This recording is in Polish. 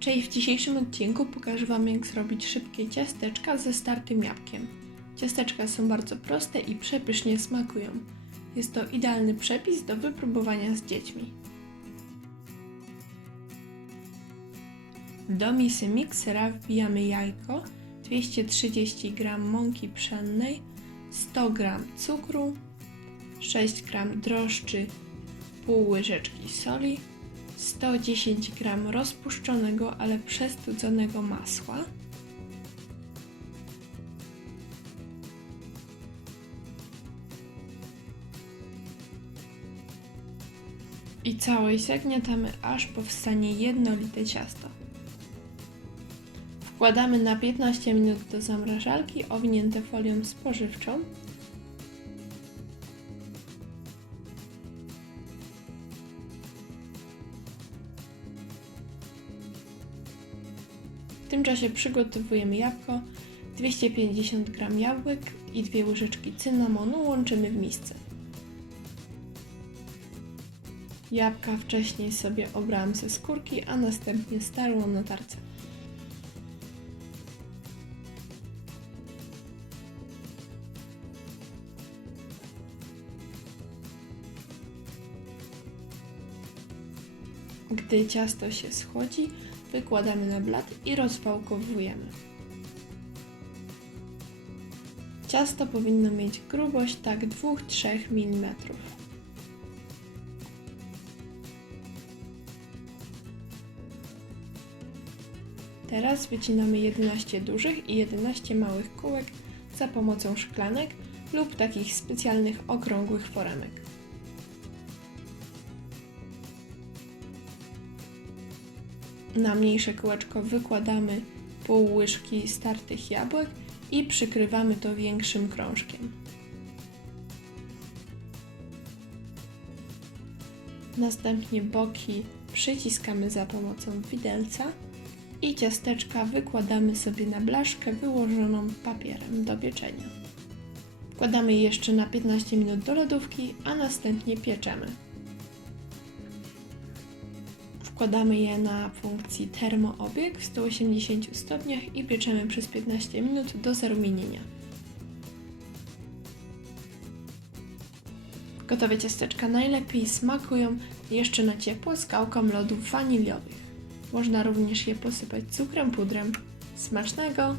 Cześć, w dzisiejszym odcinku pokażę Wam jak zrobić szybkie ciasteczka ze startym jabłkiem. Ciasteczka są bardzo proste i przepysznie smakują. Jest to idealny przepis do wypróbowania z dziećmi. Do misy miksera wbijamy jajko, 230 g mąki pszennej, 100 g cukru, 6 g drożdży, pół łyżeczki soli, 110 g rozpuszczonego, ale przestudzonego masła, i całość zagniatamy, aż powstanie jednolite ciasto. Wkładamy na 15 minut do zamrażalki owinięte folią spożywczą. W tym czasie przygotowujemy jabłko, 250 g jabłek i dwie łyżeczki cynamonu łączymy w misce. Jabłka wcześniej sobie obrałam ze skórki, a następnie starłam na tarce. Gdy ciasto się schodzi, wykładamy na blat i rozwałkowujemy. Ciasto powinno mieć grubość tak 2-3 mm. Teraz wycinamy 11 dużych i 11 małych kółek za pomocą szklanek lub takich specjalnych okrągłych foremek. Na mniejsze kółeczko wykładamy pół łyżki startych jabłek i przykrywamy to większym krążkiem. Następnie boki przyciskamy za pomocą widelca i ciasteczka wykładamy sobie na blaszkę wyłożoną papierem do pieczenia. Wkładamy je jeszcze na 15 minut do lodówki, a następnie pieczemy. Wkładamy je na funkcji termoobieg w 180 stopniach i pieczemy przez 15 minut do zarumienienia. Gotowe ciasteczka najlepiej smakują jeszcze na ciepło skałką lodów waniliowych. Można również je posypać cukrem pudrem. Smacznego!